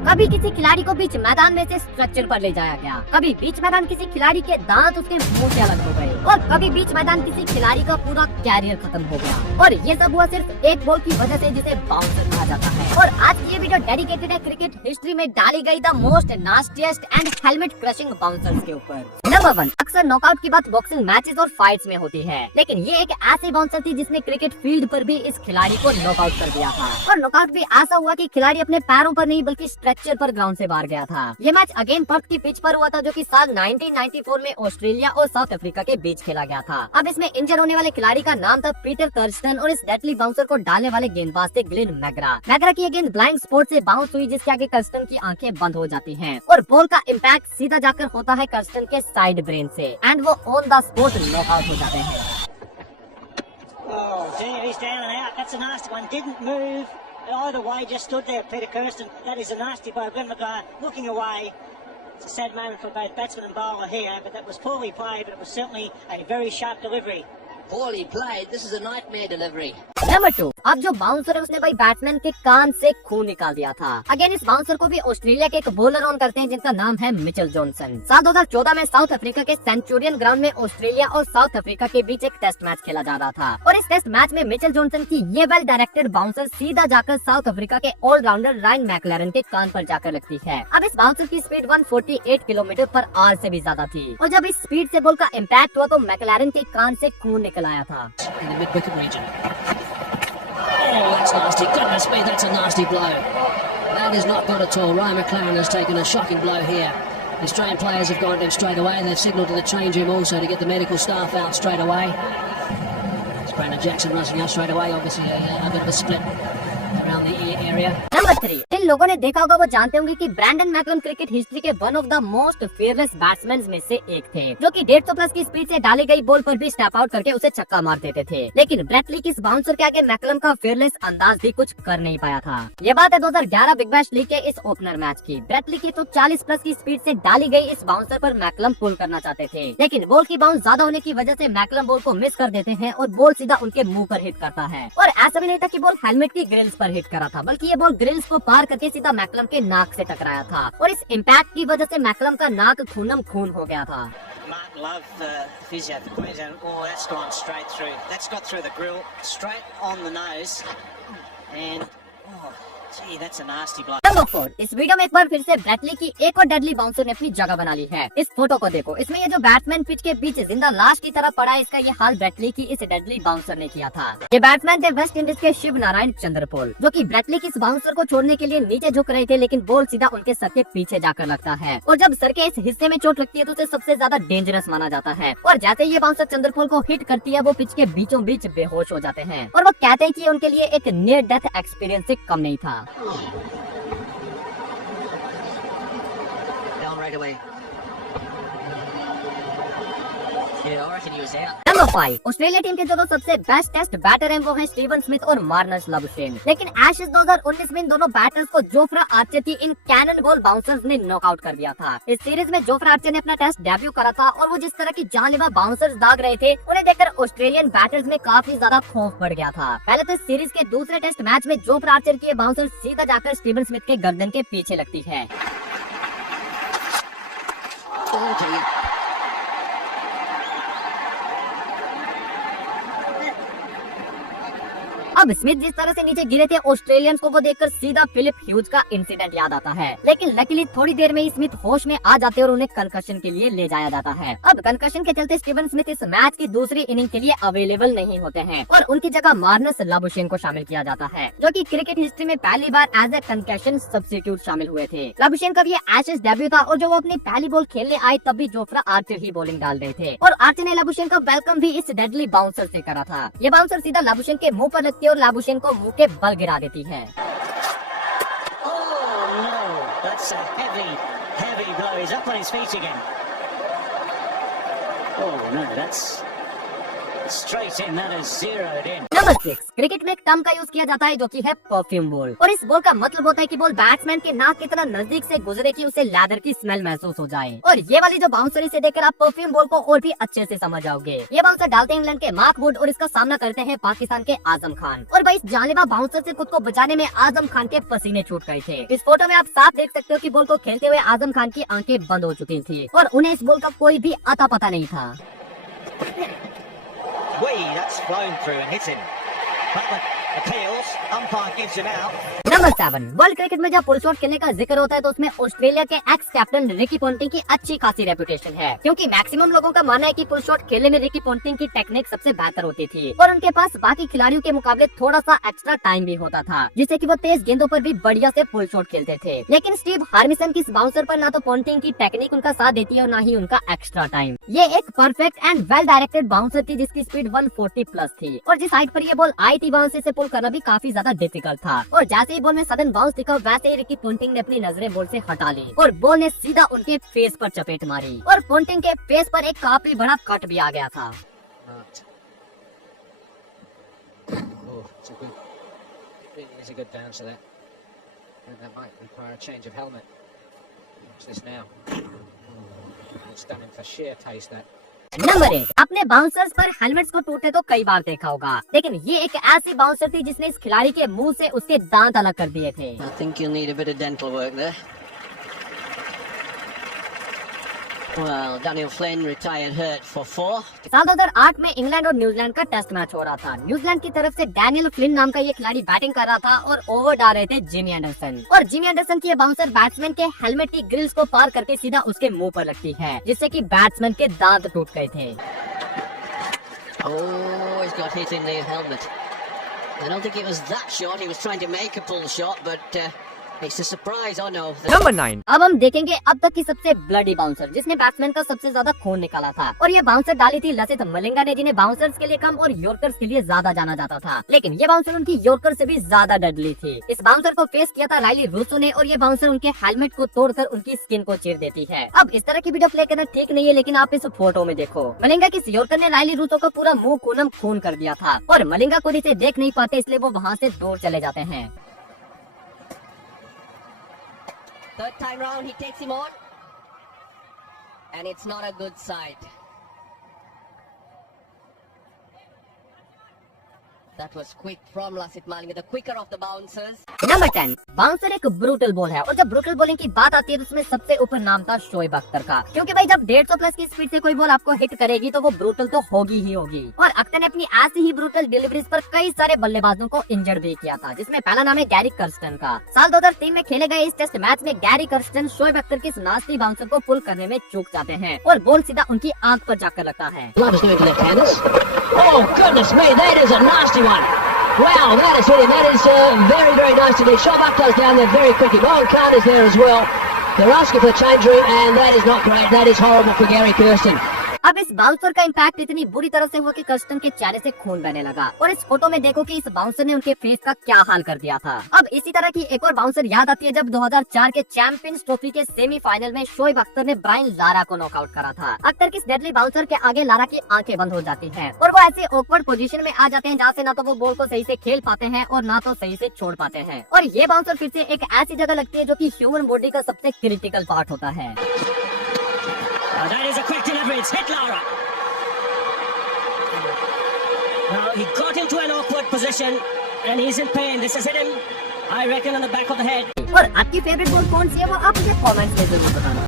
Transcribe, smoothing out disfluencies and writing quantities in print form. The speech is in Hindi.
कभी किसी खिलाड़ी को बीच मैदान में से स्ट्रक्चर पर ले जाया गया, कभी बीच मैदान किसी खिलाड़ी के दांत उसके मुंह से अलग हो गए, और कभी बीच मैदान किसी खिलाड़ी का पूरा कैरियर खत्म हो गया। और ये सब हुआ सिर्फ एक बॉल की वजह से, जिसे बाउंसर कहा जाता है। और आज की ये वीडियो डेडिकेटेड है क्रिकेट हिस्ट्री में डाली गई the most nastiest and helmet crushing bouncers के ऊपर। नंबर 1, अक्सर नॉकआउट की बात बॉक्सिंग मैचेस और फाइट्स में होती है, लेकिन ये एक ऐसी बाउंसर थी जिसने क्रिकेट फील्ड पर भी इस खिलाड़ी को नॉकआउट कर दिया था। और नॉकआउट भी ऐसा हुआ कि खिलाड़ी अपने पैरों पर नहीं बल्कि स्ट्रेचर पर ग्राउंड से बाहर गया था। ये मैच अगेन पर्थ की पिच पर हुआ था, जो कि साल 1994 में ऑस्ट्रेलिया और साउथ अफ्रीका के बीच खेला गया था। अब इसमें इंजर होने वाले खिलाड़ी का नाम था पीटर थर्स्टन और इस डेडली बाउंसर को डालने वाले गेंदबाज थे ग्लेन मैकग्रा की ये गेंद ब्लाइंड स्पॉट से बाउंस हुई, जिसके आगे कर्स्टन की आंखें बंद हो जाती हैं और बॉल का इम्पैक्ट सीधा जाकर होता है कर्स्टन के साइड ब्रेन से एंड वो ऑन द स्पॉट नॉकआउट हो जाते हैं। Oh dear, he's down and out. That's a nasty one. Didn't move either way, just stood there, Peter Kirsten. That is a nasty blow. Glenn Mackay looking away. It's a sad moment for both batsman and bowler here, but that was poorly played, but it was certainly a very sharp delivery. Poorly played. This is a nightmare delivery. Number 2, अब जो बाउंसर है उसने भाई बैट्समैन के कान से खून निकाल दिया था। अगेन इस बाउंसर को भी ऑस्ट्रेलिया के एक बॉलर ऑन करते हैं जिनका नाम है मिचेल जॉनसन। साल 2014 में साउथ अफ्रीका के सेंचुरियन ग्राउंड में ऑस्ट्रेलिया और साउथ अफ्रीका के बीच एक टेस्ट मैच खेला जा रहा था और इस टेस्ट मैच में मिचेल जॉनसन की ये वेल डायरेक्टेड बाउंसर सीधा जाकर साउथ अफ्रीका के ऑलराउंडर रायन मैकलैरन के कान पर जाकर लगती है। अब इस बाउंसर की स्पीड 148 किलोमीटर पर आवर से भी ज्यादा थी और जब इस स्पीड से बॉल का इम्पैक्ट हुआ तो मैकलैरन के कान से खून निकल आया था। In the mid-wicket region. Oh, that's nasty. Goodness me, that's a nasty blow. That is not good at all. Ryan McLaren has taken a shocking blow here. The Australian players have gone to him straight away. They've signalled to the change room also to get the medical staff out straight away. It's Brandon Jackson rushing out straight away. Obviously, a bit of a split around the ear area. Number 3, जिन लोगों ने देखा होगा वो जानते होंगे कि ब्रैंडन मैकलम क्रिकेट हिस्ट्री के one of the most fearless batsman में से एक थे, जो कि 150 प्लस की स्पीड से डाली गई बॉल पर भी स्टेप आउट करके उसे छक्का मार देते थे। लेकिन ब्रेट ली की इस बाउंसर के आगे मैकलम का फियरलेस अंदाज भी कुछ कर नहीं पाया था। ये बात है 2011 बिग बैश लीग के इस ओपनर मैच की। ब्रेट ली की तो 40 प्लस की स्पीड से डाली गई इस बाउंसर पर मैकलम पुल करना चाहते थे, लेकिन बॉल की बाउंस ज्यादा होने की वजह से मैकलम बॉल को मिस कर देते हैं और बॉल सीधा उनके मुंह पर हिट करता है। और ऐसा भी नहीं था कि बॉल हेलमेट की ग्रिल्स पर हिट करा था, बल्कि ये बॉल ग्रिल्स को पार करके सीधा मैकलम के नाक से टकराया था और इस इम्पैक्ट की वजह से मैकलम का नाक खूनम खून हो गया था। Martin Love, physio for Queensland. Oh, that's gone straight through. That's got through the grill, straight on the nose, and oh, gee, that's a nasty blow. Number 4, इस वीडियो में एक बार फिर से ब्रेट ली की एक और डेडली बाउंसर ने अपनी जगह बना ली है। इस फोटो को देखो, इसमें ये जो बैट्समैन पिच के बीच जिंदा लाश की तरह पड़ा है, इसका ये हाल ब्रेट ली की इस डेडली बाउंसर ने किया था। ये बैट्समैन थे वेस्ट इंडीज के शिव नारायण चंद्रपोल, जो कि ब्रेट ली की इस बाउंसर को छोड़ने के लिए नीचे झुक रहे थे, लेकिन बॉल सीधा उनके सर के पीछे जाकर लगता है और जब सर के इस हिस्से में चोट लगती है तो उसे सबसे ज्यादा डेंजरस माना जाता है। और जैसे ये बाउंसर चंद्रपोल को हिट करती है वो पिच के बीचों बीच बेहोश हो जाते हैं और वो कहते हैं कि उनके लिए एक नियर डेथ एक्सपीरियंस से कम नहीं था। Right away. Yeah, I reckon he was out. Number 5, Australia team के जो सबसे बेस्ट टेस्ट बैटर हैं वो हैं स्टीवन स्मिथ और मार्नस लाबुशेन। लेकिन एशेज 2019 में इन दोनों बैटर्स को जोफ्रा आर्चर की इन कैनन बॉल बाउंसर्स ने नॉकआउट कर दिया था। इस सीरीज में जोफ्रा आर्चर ने अपना टेस्ट डेब्यू करा था और वो जिस तरह की जानलेवा बाउंसर्स दाग रहे थे उन्हें देखकर ऑस्ट्रेलियन बैटर्स में काफी ज्यादा खौफ बढ़ गया था। पहले तो इस सीरीज के दूसरे टेस्ट मैच में जोफ्रा आर्चर की बाउंसर सीधा जाकर स्टीवन स्मिथ के गर्दन के पीछे लगती है। Okay. अब स्मिथ जिस तरह से नीचे गिरे थे ऑस्ट्रेलियंस को वो देखकर सीधा फिलिप ह्यूज का इंसिडेंट याद आता है, लेकिन लकीली थोड़ी देर में ही स्मिथ होश में आ जाते और उन्हें कंकशन के लिए ले जाया जाता है। अब कंकशन के चलते स्टीवन स्मिथ इस मैच की दूसरी इनिंग के लिए अवेलेबल नहीं होते हैं और उनकी जगह मार्नस लाबुशेन को शामिल किया जाता है, जो कि क्रिकेट हिस्ट्री में पहली बार एज ए कंकशन सब्स्टिट्यूट शामिल हुए थे। लाबुशेन का भी एशेज डेब्यू था और जो वो अपनी पहली बॉल खेलने आए तब भी जोफ्रा आर्चर ही बॉलिंग डाल रहे थे और आर्चर ने लाबुशेन का वेलकम भी इस डेडली बाउंसर से करा था। ये बाउंसर सीधा लाबुशेन के मुंह पर लगती है और लाबुशेन को मुंह के बल गिरा देती है। Oh no, that's a heavy blow. He's up on his feet again. Oh no, that's straight in. That is zeroed in. Number number 6, cricket में एक टर्म का यूज किया जाता है जो कि है परफ्यूम बॉल। और इस बॉल का मतलब होता है कि बॉल बैट्समैन के नाक की तरह नजदीक से गुजरे कि उसे लेदर की स्मेल महसूस हो जाए। और ये वाली जो बाउंसर इसे देखकर आप परफ्यूम बॉल को और भी अच्छे से समझ जाओगे। ये बाउंसर डालते हैं इंग्लैंड के मार्क वुड और इसका सामना करते हैं पाकिस्तान के आजम खान। और भाई इस जानलेवा बाउंसर से खुद को बचाने में आजम खान के पसीने छूट गए थे। इस फोटो में आप साफ देख सकते हो कि बॉल को खेलते हुए आजम खान की आंखें बंद हो चुकी थी और उन्हें इस बॉल का कोई भी अता पता नहीं था। That's flown through and hit him. Butler appeals. Umpire gives him out. Number 7, world cricket में जब पुल शॉट खेलने का जिक्र होता है तो उसमें ऑस्ट्रेलिया के एक्स कैप्टन रिकी पोंटिंग की अच्छी खासी रेपुटेशन है, क्योंकि मैक्सिमम लोगों का मानना है कि पुल शॉट खेलने में रिकी पोंटिंग की टेक्निक सबसे बेहतर होती थी और उनके पास बाकी खिलाड़ियों के मुकाबले थोड़ा सा एक्स्ट्रा टाइम भी होता था, जिससे कि वो तेज गेंदों पर भी बढ़िया से पुल शॉट खेलते थे। लेकिन स्टीव हार्मिसन की इस बाउंसर पर ना तो पोंटिंग की टेक्निक उनका साथ देती है और ना ही उनका एक्स्ट्रा टाइम। ये एक perfect and well directed bouncer थी जिसकी स्पीड 140 प्लस थी और जिस हाइट पर ये बॉल आई थी वहाँ से इसे पुल करना भी काफी ज्यादा डिफिकल्ट था। और जैसे ही बॉल में सडन बाउंस दिखा वैसे ही रिकी पोंटिंग ने अपनी नजरें बॉल से हटा ली और बॉल ने सीधा उनके फेस पर चपेट मारी और पोंटिंग के फेस पर एक काफी बड़ा कट भी आ गया था। Oh, it's a good, really is a good bounce of that. And that might require a change of helmet. Watch this now. It's done him for sheer taste that. Number 8, अपने बाउंसर्स पर हेलमेट्स को टूटे तो कई बार देखा होगा, लेकिन ये एक ऐसी बाउंसर थी जिसने इस खिलाड़ी के मुंह से उसके दांत अलग कर दिए थे। I think you'll need a bit of dental work there. Well, Daniel Flynn retired hurt for 4. साल 2008 में इंग्लैंड और न्यूजीलैंड का टेस्ट मैच हो रहा था। न्यूजीलैंड की तरफ से डैनियल फ्लिन नाम का ये खिलाड़ी बैटिंग कर रहा था और ओवर डाल रहे थे जिमी एंडरसन। और जिमी एंडरसन की ये बाउंसर बैट्समैन के हेलमेट की ग्रिल्स को पार करके सीधा उसके मुंह पर लगती है, जिससे कि बैट्समैन के दांत टूट गए थे। Oh, he's got hit in the helmet. I don't think it was that shot. He was trying to make a pull shot, but it's a surprise. Oh no. Number 9. अब हम देखेंगे अब तक की सबसे ब्लडी बाउंसर जिसने बैट्समैन का सबसे ज्यादा खून निकाला था, और ये बाउंसर डाली थी लसित मलिंगा ने, जिन्हें बाउंसर्स के लिए कम और यॉर्कर्स के लिए ज्यादा जाना जाता था। लेकिन ये बाउंसर उनकी यॉर्कर से भी ज्यादा डेडली थी। इस बाउंसर को फेस किया था राइली रूसो ने और ये बाउंसर उनके हेलमेट को तोड़कर उनकी स्किन को चीर देती है। अब इस तरह की वीडियो प्ले करना ठीक नहीं है, लेकिन आप इस फोटो में देखो, मलिंगा की इस यॉर्कर ने राइली रूसो का पूरा मुंह खूनम खून कर दिया था और मलिंगा खुद इसे देख नहीं पाते, इसलिए वो वहाँ से दूर चले जाते हैं। Third time round, he takes him on, and it's not a good sight. That was quick from Lasith Malinga, the quicker of the bouncers. Number 10, bouncer एक ब्रूटल बॉल है और जब ब्रूटल बॉलिंग की बात आती है तो उसमें सबसे ऊपर नाम था शोएब अख्तर का, क्योंकि भाई जब 150 प्लस की स्पीड से कोई बॉल आपको हिट करेगी तो वो ब्रूटल तो होगी ही होगी। और अख्तर ने अपनी ऐसी ही ब्रूटल डिलीवरीज पर कई सारे बल्लेबाजों को इंजर्ड भी किया था, जिसमें पहला नाम है गैरी कर्स्टन का। साल 2003 में खेले गए इस टेस्ट मैच में गैरी कर्स्टन शोएब अख्तर की इस नास्टी बाउंसर को पुल करने में चूक जाते हैं और बॉल सीधा उनकी आंख पर जाकर लगता है। Gloves going to left-handers. Oh goodness me, that is a nasty one. Wow, that is hitting. That is very, very nice to do. Shob Akhtar's down there very quickly. Rowan Khan is there as well. They're asking for a change room, and that is not great. That is horrible for Gary Kirsten. अब इस बाउंसर का इम्पैक्ट इतनी बुरी तरह से हुआ कि कर्स्टन के चेहरे से खून बहने लगा और इस फोटो में देखो कि इस बाउंसर ने उनके फेस का क्या हाल कर दिया था। अब इसी तरह की एक और बाउंसर याद आती है जब 2004 के चैंपियंस ट्रॉफी के सेमीफाइनल में शोएब अख्तर ने ब्रायन लारा को नॉकआउट करा था। अख्तर की डेडली बाउंसर के आगे लारा की आंखें बंद हो जाती हैं और वो ऐसे ऑकवर्ड पोजीशन में आ जाते हैं जहाँ से ना तो वो बॉल को सही से खेल पाते हैं और ना तो सही से छोड़ पाते हैं। और ये बाउंसर फिर से एक ऐसी जगह लगती है जो कि ह्यूमन बॉडी का सबसे क्रिटिकल पार्ट होता है। That is a quick delivery. It's hit Lara. Now he got into an awkward position and he's in pain. This has hit him, I reckon, on the back of the head. और आपकी फेवरेट बॉल कौन सी है वो आप मुझे कमेंट्स में जरूर बताना।